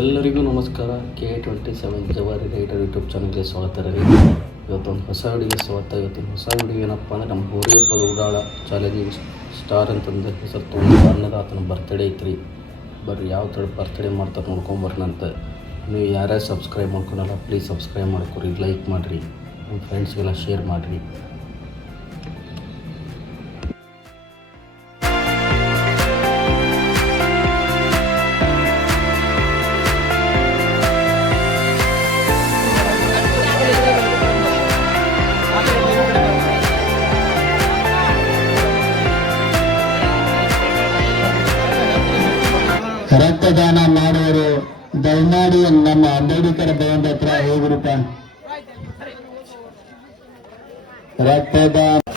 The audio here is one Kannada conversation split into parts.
ಎಲ್ಲರಿಗೂ ನಮಸ್ಕಾರ. K twenty seven Jawari rider YouTube ಚಾನಲ್ಗೆ ಸ್ವಾಗತ ರೀ ಇವತ್ತೊಂದು ಹೊಸ ವಿಡಿಯೋಗೆ ಸ್ವಾಗತ. ಇವತ್ತೊಂದು ಹೊಸ ವಿಡಿಯೋ ಏನಪ್ಪ ಅಂದರೆ ನಮ್ಮ ಹೋರಿ ಹಬ್ಬದ ಉಡಾಳ ಚಾಲೆಂಜಿಂಗ್ ಸ್ಟಾರ್ ಅಂತಂದು ಹೆಸರು ತುಂಬ ಆತನ ಬರ್ತ್ಡೇ ಐತ್ರಿ. ಬರ್ರಿ, ಯಾವ ಥರ ಬರ್ತ್ಡೇ ಮಾಡ್ತಾರೆ ನೋಡ್ಕೊಂಬರ್ನಂತ ನೀವು ಯಾರ್ಯಾರು ಸಬ್ಸ್ಕ್ರೈಬ್ ಮಾಡ್ಕೊಳಲ್ಲ ಪ್ಲೀಸ್ ಸಬ್ಸ್ಕ್ರೈಬ್ ಮಾಡ್ಕೊರಿ ಲೈಕ್ ಮಾಡಿರಿ. ನಿಮ್ಮ ಫ್ರೆಂಡ್ಸ್ಗೆಲ್ಲ ಶೇರ್ ಮಾಡಿರಿ. ರಕ್ತದಾನ ಮಾಡುವರು ದಯಮಾಡಿ ನಮ್ಮ ಅಂಬೇಡ್ಕರ್ ಭವನದ ಹತ್ರ ಹೋಗ್ರಪ್ಪ ರಕ್ತದಾನ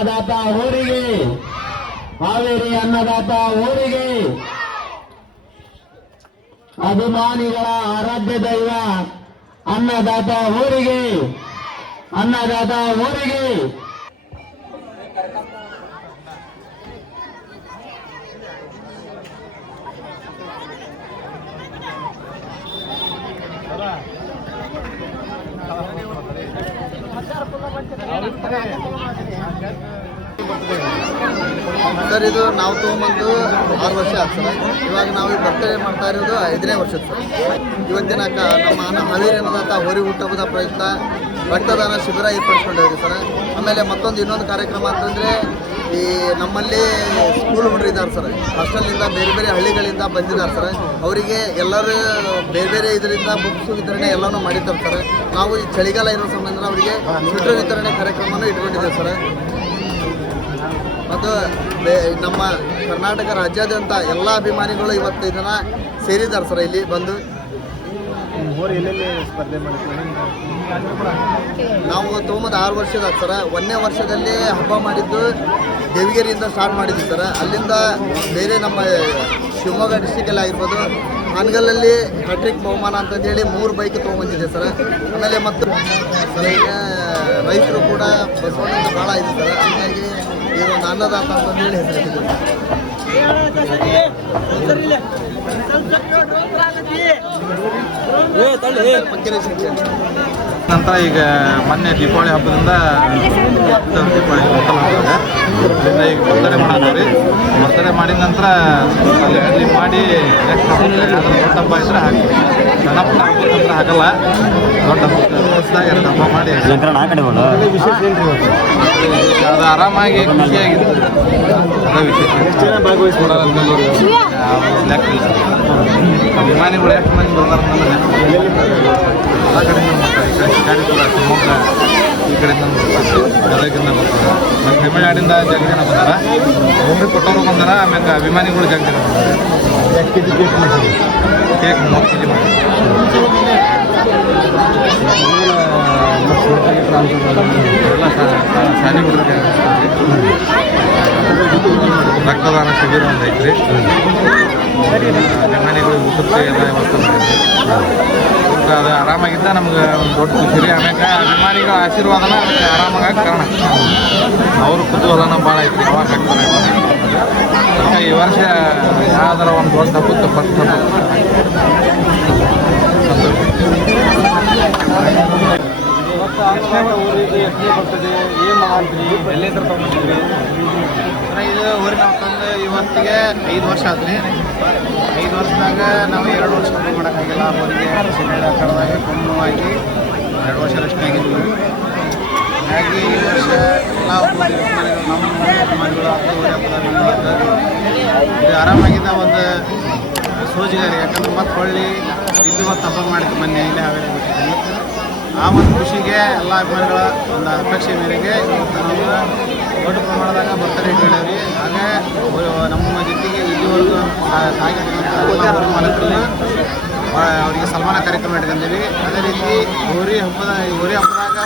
ಅನ್ನದಾತ ಊರಿಗೆ ಹಾವೇರಿ ಅನ್ನದಾತ ಊರಿಗೆ ಅಭಿಮಾನಿಗಳ ಆರಾಧ್ಯ ದೈವ ಅನ್ನದಾತ ಊರಿಗೆ ಅನ್ನದಾತ ಊರಿಗೆ ಸರ್, ಇದು ನಾವು ತೊಗೊಂಬಂದು ಆರು ವರ್ಷ ಆಗ್ತದೆ ಇವಾಗ ನಾವು ಈ ಬರ್ತಡೇ ಮಾಡ್ತಾ ಇರೋದು ಐದನೇ ವರ್ಷದ ಸರ್. ಇವತ್ತಿನ ಕ ನಮ್ಮ ಅನ್ನ ಹಾವೇರಿ ಅನ್ನೋದಂಥ ಹೋರಿ ಹುಟ್ಟುಹಬ್ಬದ ಪ್ರಯುಕ್ತ ರಕ್ತದಾನ ಶಿಬಿರ ಏರ್ಪಡಿಸ್ಕೊಂಡಿದ್ದೀವಿ ಸರ್. ಆಮೇಲೆ ಮತ್ತೊಂದು ಇನ್ನೊಂದು ಕಾರ್ಯಕ್ರಮ ಅಂತಂದರೆ ಈ ನಮ್ಮಲ್ಲಿ ಸ್ಕೂಲ್ ಹುಡುಗರು ಇದ್ದಾರೆ ಸರ್. ಹಾಸ್ಟೆಲ್ನಿಂದ ಬೇರೆ ಬೇರೆ ಹಳ್ಳಿಗಳಿಂದ ಬಂದಿದ್ದಾರೆ ಸರ್. ಅವರಿಗೆ ಎಲ್ಲರೂ ಬೇರೆ ಬೇರೆ ಇದರಿಂದ ಬುಕ್ಸ್ ವಿತರಣೆ ಎಲ್ಲನೂ ಮಾಡಿದ್ದಾರೆ ಸರ್. ನಾವು ಈ ಚಳಿಗಾಲ ಇರೋ ಸಂಬಂಧ ಅವರಿಗೆ ಸ್ವೆಟರ್ ವಿತರಣೆ ಕಾರ್ಯಕ್ರಮನೂ ಇಟ್ಕೊಂಡಿದ್ದೇವೆ ಸರ್. ಮತ್ತು ನಮ್ಮ ಕರ್ನಾಟಕ ರಾಜ್ಯಾದ್ಯಂತ ಎಲ್ಲ ಅಭಿಮಾನಿಗಳು ಇವತ್ತು ಇದನ್ನು ಸೇರಿದ್ದಾರೆ ಸರ್ ಇಲ್ಲಿ ಬಂದು. ನಾವು ತೊಗೊಂಬಂದು ಆರು ವರ್ಷದ ಸರ. ಒಂದನೇ ವರ್ಷದಲ್ಲಿ ಹಬ್ಬ ಮಾಡಿದ್ದು ದೇವಿಗೆರೆಯಿಂದ ಸ್ಟಾರ್ಟ್ ಮಾಡಿದ್ವಿ ಸರ. ಅಲ್ಲಿಂದ ಬೇರೆ ನಮ್ಮ ಶಿವಮೊಗ್ಗ ಡಿಸ್ಟಿಕಲ್ಲಿ ಆಗಿರ್ಬೋದು ಹಾನಗಲ್ಲಲ್ಲಿ ಹ್ಯಾಟ್ರಿಕ್ ಬಹುಮಾನ ಅಂತಂದೇಳಿ ಮೂರು ಬೈಕ್ ತೊಗೊಂಬಂದಿದೆ ಸರ್. ಆಮೇಲೆ ಮತ್ತು ಸರ್ ಈಗ ರೈತರು ಕೂಡ ಬಸವಣ್ಣ ಭಾಳ ಇದೆ ಸರ್. ಹೀಗಾಗಿ ಒಂದು ಅನ್ನದಾತ ಅಂತಂದೇಳಿ ಹೆಸರಿಟ್ಟಿದ್ದೀವಿ ನಂತರ ಈಗ ಮೊನ್ನೆ ದೀಪಾವಳಿ ಹಬ್ಬದಿಂದ ದೀಪಾವಳಿ ಮೊದಲು ಹಬ್ಬ ಇದೆ. ಅದರಿಂದ ಈಗ ಬರ್ತಡೆ ಮಾಡತ್ತೀವಿ ಬರ್ತಡೇ ಮಾಡಿದ ನಂತರ ಅಲ್ಲಿ ಅಲ್ಲಿ ಮಾಡಿ ದೊಡ್ಡ ಹಬ್ಬ ಇದ್ರೆ ಹಾಕಿ. ಹಬ್ಬದ ನಂತರ ಹಾಕಲ್ಲ ದೊಡ್ಡ ಹಬ್ಬ ವರ್ಷದಾಗ ಎರಡು ಮಾಡಿ ಅದು ಆರಾಮಾಗಿ ಖುಷಿಯಾಗಿತ್ತು ವಿಶೇಷ ಯಾವ ಲೆಕ್ಕ ಇಲ್ಲ. ಅಭಿಮಾನಿಗಳು ಎಷ್ಟು ಮಂದಿ ಇಲ್ಲ. ಎಲ್ಲ ಕಡೆಯಿಂದ ಬರ್ತಾರೆ ಶಿವಮೊಗ್ಗ ಈ ಕಡೆಯಿಂದ ಬರ್ತಾರೆ ಗದಗಿಂದ ಬರ್ತಾರೆ ಮತ್ತು ತಮಿಳ್ನಾಡಿಂದ ಜಗ ಜನ ಬಂದಾರ ಭೂಮಿ ಕೊಟ್ಟವರು ಬಂದಾರ ಆಮ್ಯಾಗ ಅಭಿಮಾನಿಗಳು ಜಗ ಜನ ಬಂದಾರ ಕೇಕ್ ಮೂವತ್ತು ರಕ್ತದಾನ ಶಿಬಿರ ಒಂದು ಐತ್ರಿ. ಊಟಕ್ಕೆ ಎಲ್ಲ ವ್ಯವಸ್ಥೆ ಮಾಡಿದ್ರಿ. ಅದು ಆರಾಮಾಗಿದ್ದ ನಮ್ಗೆ ಒಂದು ದೊಡ್ಡ ಖುಷಿ ರೀ. ಅಭಿಮಾನಿಗಳ ಆಶೀರ್ವಾದನ ಆರಾಮಾಗಿ ಕಾರಣ. ಅವ್ರ ಕುತೂಹಲನ ಭಾಳ ಐತ್ರಿ. ಯಾವಾಗ ಆಗ್ತಾರೆ ಈ ವರ್ಷ ಯಾವ್ದಾರ ಒಂದು ದೊಡ್ಡ ಹಬ್ಬಕ್ಕೆ ಫಸ್ಟ್ ಊರಿಗೆ ಎಷ್ಟೇ ಬರ್ತದೆ ಏನು ಮಾಡ್ತೀರಿ ಎಲ್ಲಿಂದ ತೊಗೊಂಡಿದ್ರಿ ಇದು ಊರಿನ ತಂದು ಇವತ್ತಿಗೆ ಐದು ವರ್ಷ ಆದ್ರಿ ಐದು ವರ್ಷದಾಗ ನಾವು ಎರಡು ವರ್ಷ ಮಾಡೋಕ್ಕಾಗಿಲ್ಲ. ಅವರಿಗೆ ಸಿಲಿಂಡರ್ ಕರೆದಾಗ ಆಗಿ ಎರಡು ವರ್ಷ ರೆಸ್ಟ್ ಆಗಿದ್ವಿ. ಹಾಗಾಗಿ ಈ ವರ್ಷ ಎಲ್ಲ ನಮ್ಮ ಹಬ್ಬದಾಗ ಇದು ಆರಾಮಾಗಿದ್ದ ಒಂದು ಸೋಜಿಗಾರಿ, ಯಾಕಂದ್ರೆ ಮತ್ತೆ ಹೊಳ್ಳಿ ಇದು ಮತ್ತು ಹಬ್ಬ ಮಾಡಿದ್ದು ಮೊನ್ನೆ ಇಲ್ಲೇ ಹಾವೇರಿ ಬಿಟ್ಟಿದ್ದೀನಿ. ಆ ಒಂದು ಖುಷಿಗೆ ಎಲ್ಲ ಅಭಿಮಾನಿಗಳ ಒಂದು ಅಪೇಕ್ಷೆ ಮೇರೆಗೆ ಇವತ್ತು ನಾವು ದೊಡ್ಡ ಪ್ರಮಾಣದಾಗ ಬರ್ತಾರೆ ಇಟ್ಟಿದ್ದೀವಿ ಹಾಗೆ ನಮ್ಮ ಜೊತೆಗೆ ಇಲ್ಲಿವರೆಗೂ ಸಾಗಿರ್ತಕ್ಕಂಥ ಸಾಗಿ ಅವರಿಗೆ ಸನ್ಮಾನ ಕಾರ್ಯಕ್ರಮ ಇಟ್ಕೊಂಡಿದ್ದೀವಿ ಅದೇ ರೀತಿ ಹೋರಿ ಹಬ್ಬದ, ಹೋರಿ ಹಬ್ಬದಾಗ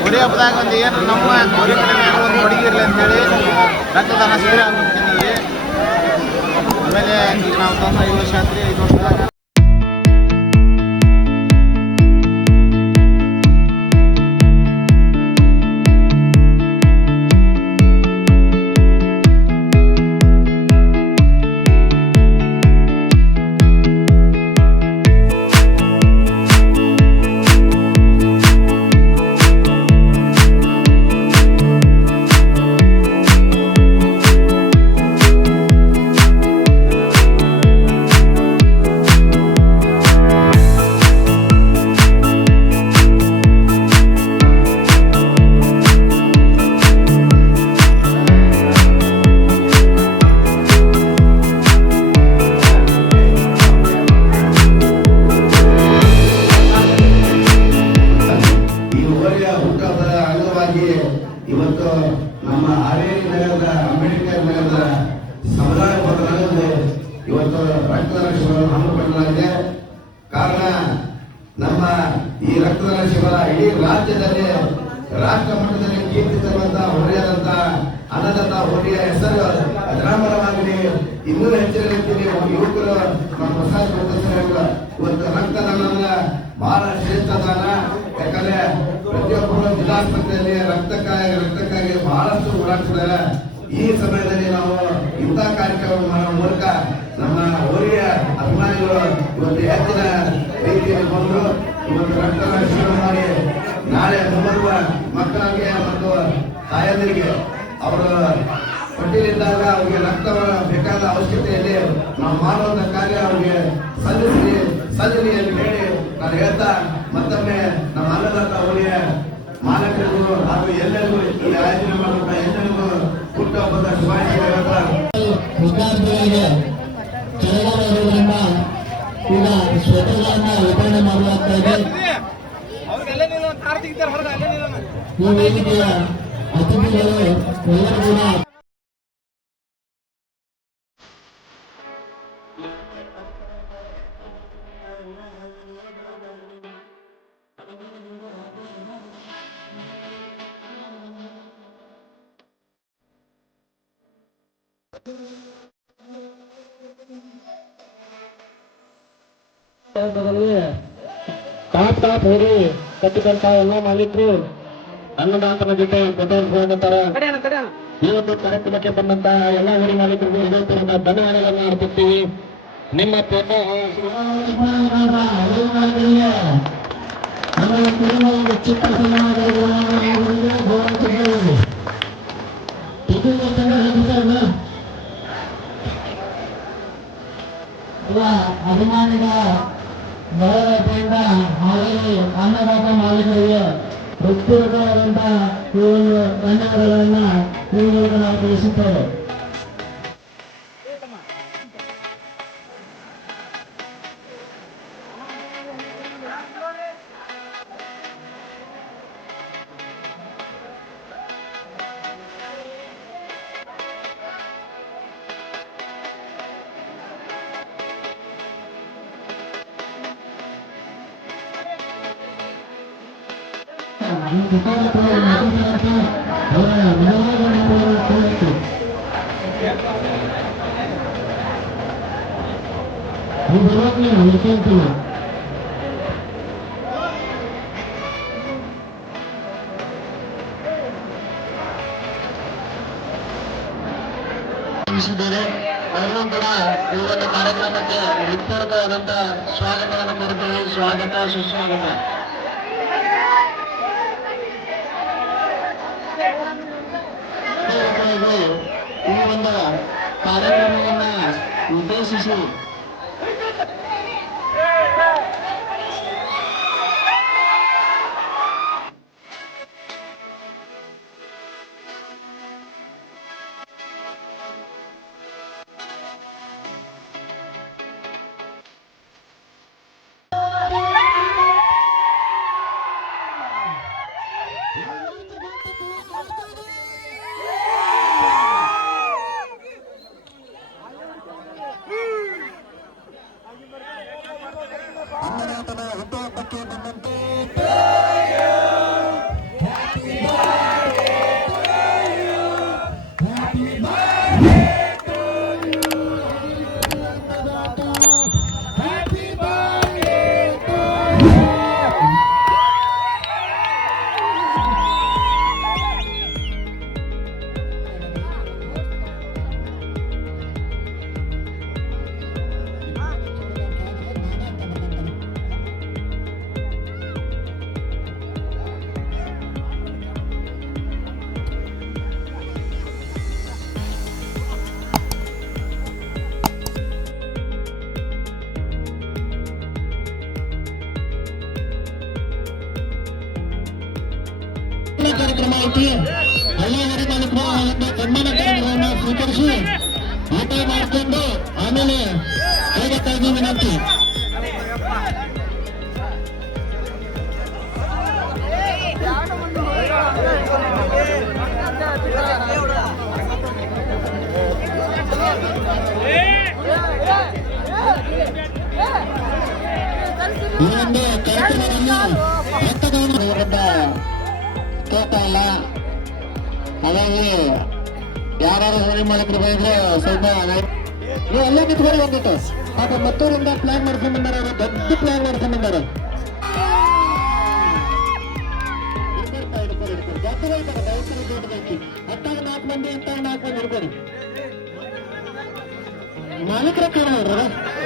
ಹೋರಿ ಹಬ್ಬದಾಗ ಒಂದು ಏನು ನಮ್ಮ ಹೋರಿ ಕಡೆ ಒಂದು ಕೊಡುಗೆ ಇರಲಿ ಅಂತೇಳಿ ರಕ್ತದಾನ ಶಿಬಿರ ಆಮೇಲೆ ಈಗ ನಾವು ತಂದ ಐದು ವರ್ಷ ಆದರೆ ಐದು ವರ್ಷದಾಗ ಅಜರಾಮರವಾಗಲಿ ಇನ್ನೂ ಹೆಚ್ಚಿನ ರೀತಿಯಲ್ಲಿ ಯುವಕರು, ನಮ್ಮ ಪ್ರಸಾದ ಒಂದು ರಕ್ತದಾನ ಬಹಳ ಶ್ರೇಷ್ಠ ದಾನ ಯಾಕಂದ್ರೆ ಪ್ರತಿಯೊಬ್ಬರು ಜಿಲ್ಲಾಸ್ಪತ್ರೆಯಲ್ಲಿ ರಕ್ತಕ್ಕಾಗಿ ರಕ್ತಕ್ಕಾಗಿ ಬಹಳಷ್ಟು ಓಡಾಡ್ತಿದ್ದಾರೆ ಈ ಸಮಯದಲ್ಲಿ ನಾವು ಇಂಥ ಕಾರ್ಯಕ್ರಮ ಮಾಡುವ ಮೂಲಕ ನಮ್ಮ ಊರಿಯ ಅಭಿಮಾನಿಗಳು ಒಂದು ಹೆಚ್ಚಿನ ರೀತಿಯಲ್ಲಿ ಬಂದು ಇವತ್ತು ರಕ್ತದಾನ ಶಿಬಿರ ಮಾಡಿ ನಾಳೆ ಮುಂಬರುವ ಮಕ್ಕಳಿಗೆ ಮತ್ತು ತಾಯಂದಿರಿಗೆ ಅವರು ಹೊಟ್ಟೆಲಿದ್ದಾಗ ಅವರಿಗೆ ರಕ್ತ ಬೇಕಾದ ಅವಶ್ಯಕತೆಯಲ್ಲಿ ನಾವು ಮಾಡುವಂತ ಕಾರ್ಯ ಅವರಿಗೆ ಸಲ್ಲಿಸಿ ಸಲ್ಲಿಸಿ ಅಂತ ಹೇಳಿ ನಾನು ಹೇಳ್ತಾ ಮತ್ತೊಮ್ಮೆ ನಮ್ಮ ಅನ್ನದಾತ ಅವರಿಗೆ ಮಾಲಕರಿಗೂ ಹಾಗೂ ಎಲ್ಲರಿಗೂ ಈ ಆಯೋಜನೆ ಮಾಡುವಂತ ಎಲ್ಲರಿಗೂ ಹುಟ್ಟುಹಬ್ಬದ ಶುಭಾಶಯ ಹೇಳ್ತಾ ವಿದ್ಯಾರ್ಥಿಗಳಿಗೆ ಚಳಿಗಾಲ ಇರುವುದರಿಂದ ಈಗ ಸ್ವೆಟರ್ಗಳನ್ನ ವಿತರಣೆ ಮಾಡಲಾಗ್ತಾ ಇದೆ. ಈ ವೇದಿಕೆಯ ಅತಿಥಿಗಳು ಎಲ್ಲರಿಗೂ ಟಾಪ್ ಟಾಪ್ ಹೋರಿ ಕಟ್ಟಿದಂತ ಎಲ್ಲ ಮಾಲೀಕರು ಅನ್ನದಾತನ ಜೊತೆ ಒಂದು ಕಾರ್ಯಕ್ರಮಕ್ಕೆ ಬಂದಂತ ಎಲ್ಲ ಊರಿ ಮಾಲೀಕರಿಗೂ ಹೃದಯಪೂರ್ವಕ ಧನ್ಯವಾದಗಳನ್ನು ಅರ್ಪಿಸ್ತೀವಿ ನಿಮ್ಮ ಚಿಕ್ಕ ಇದು ಎಲ್ಲ ಅಭಿಮಾನಿಗಳ ಬರೋದ್ರಿಂದ ಹಾಗೆಯೇ ಅನ್ನದಾತ ಮಾಲೀಕರಿಗೆ ಹೃತ್ಪೂರ್ವಕವಾದಂತಹ ಈ ಒಂದು ಧನ್ಯವಾದಗಳನ್ನ ಇವುಗಳಿಗೆ ನಾವು ತಿಳಿಸುತ್ತೇವೆ. ಅವರೂ ಕೂಡ ಈ ಒಂದು ಕಾರ್ಯಕ್ರಮಕ್ಕೆ ಹೃತ್ಪೂರ್ವಕವಾದಂತಹ ಸ್ವಾಗತವನ್ನು ಕೋರುತ್ತೇವೆ ಸ್ವಾಗತ ಸುಸ್ವಾಗತ. ಮಕ್ಕಳಿಗೂ ಈ ಒಂದು ಕಾರ್ಯಕ್ರಮವನ್ನು ಉದ್ದೇಶಿಸಿ ವಿನಂತಿ ಎಲ್ಲ ಊರಿ ಮಾಲೀಕರು ಆ ಒಂದು ಸನ್ಮಾನ ಕಾರ್ಯಕ್ರಮವನ್ನು ಸ್ವೀಕರಿಸಿ ಊಟ ಮಾಡಿಕೊಂಡು ಆಮೇಲೆ ಹೋಗಬೇಕಾಗಿ ವಿನಂತಿ ಈ ಒಂದು ಕಾರ್ಯಕ್ರಮದಲ್ಲಿ ರಕ್ತದಾನ ಅವರಿಂದ ಕೇಳ್ತಾ ಇಲ್ಲ ಹಾಗಾಗಿ ಯಾರಾದ್ರೂ ಹೋಳಿ ಮಾಡಿದ್ರೆ ಬಂದ್ರೆ ಸ್ವಲ್ಪ ನೀವು ಅಲ್ಲೇ ನಿಂತ್ಕೊಂಡು ಬಂದಿತ್ತು ಪಾಪ ಮತ್ತೂರಿಂದ ಪ್ಲಾನ್ ಮಾಡ್ಕೊಂಡ್ ಬಂದಾರ ದೊಡ್ಡ ಪ್ಲಾನ್ ಮಾಡ್ಕೊಂಡು ಬಂದಾರ ಮಾಲೀಕರ ಕಾಣ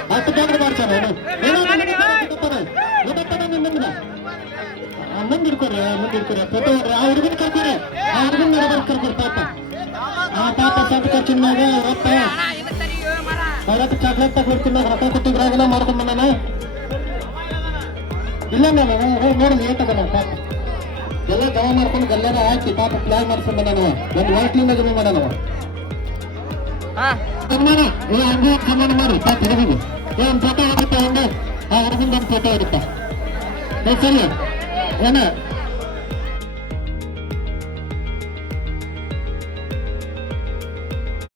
ಹತ್ತು ಜಾತ್ರೆ ಮಾಡ್ತಾರೆ ಮುಂದಿರ್ಕೋರಿ ಇಡ್ಕೊರಿ ಮುಂದೆ ಇಡ್ಕೊರಿ ಫೋಟೋ ಆ ಹುಡುಗನ ಕರ್ಕೊರಿ ಆ ಹುಡುಗನ ನಡಬರ್ ಕರ್ಕೋರಿ ಪಾಪ. ಆ ಪಾಪ ಸಂತ ಖರ್ಚಿನಾಗ ರೊಕ್ಕ ಅವತ್ತು ಚಾಕ್ಲೇಟ್ ತಗೊಡ್ತೀನಿ ರೊಕ್ಕ ಕೊಟ್ಟಿದ್ರಾಗೆಲ್ಲ ಮಾಡ್ಕೊಂಡ್ ಬಂದಾನ. ಇಲ್ಲ ನಾನು ನೋಡಿ ಏನ್ ತಗೊಂಡ್ ಪಾಪ. ಎಲ್ಲ ಜಮಾ ಮಾಡ್ಕೊಂಡು ಗಲ್ಲೆಲ್ಲ ಹಾಕಿ ಪಾಪ ಪ್ಲಾನ್ ಮಾಡ್ಕೊಂಡ್ ನಾನು ಒಂದು ವೈಟ್ ಜಮಾ ಮಾಡಾನವ ಸನ್ಮಾನ ಹಂಗೆ ಸನ್ಮಾನ ಮಾಡಿ. ಪಾಪ ಹುಡುಗಿಗೆ. ಏನ್ ಫೋಟೋ ಆಗುತ್ತೆ ಹಂಗೆ ಆ ಹುಡುಗಿಂದ ಒಂದು ಫೋಟೋ ಇರುತ್ತೆ ಸರಿ. ಏನ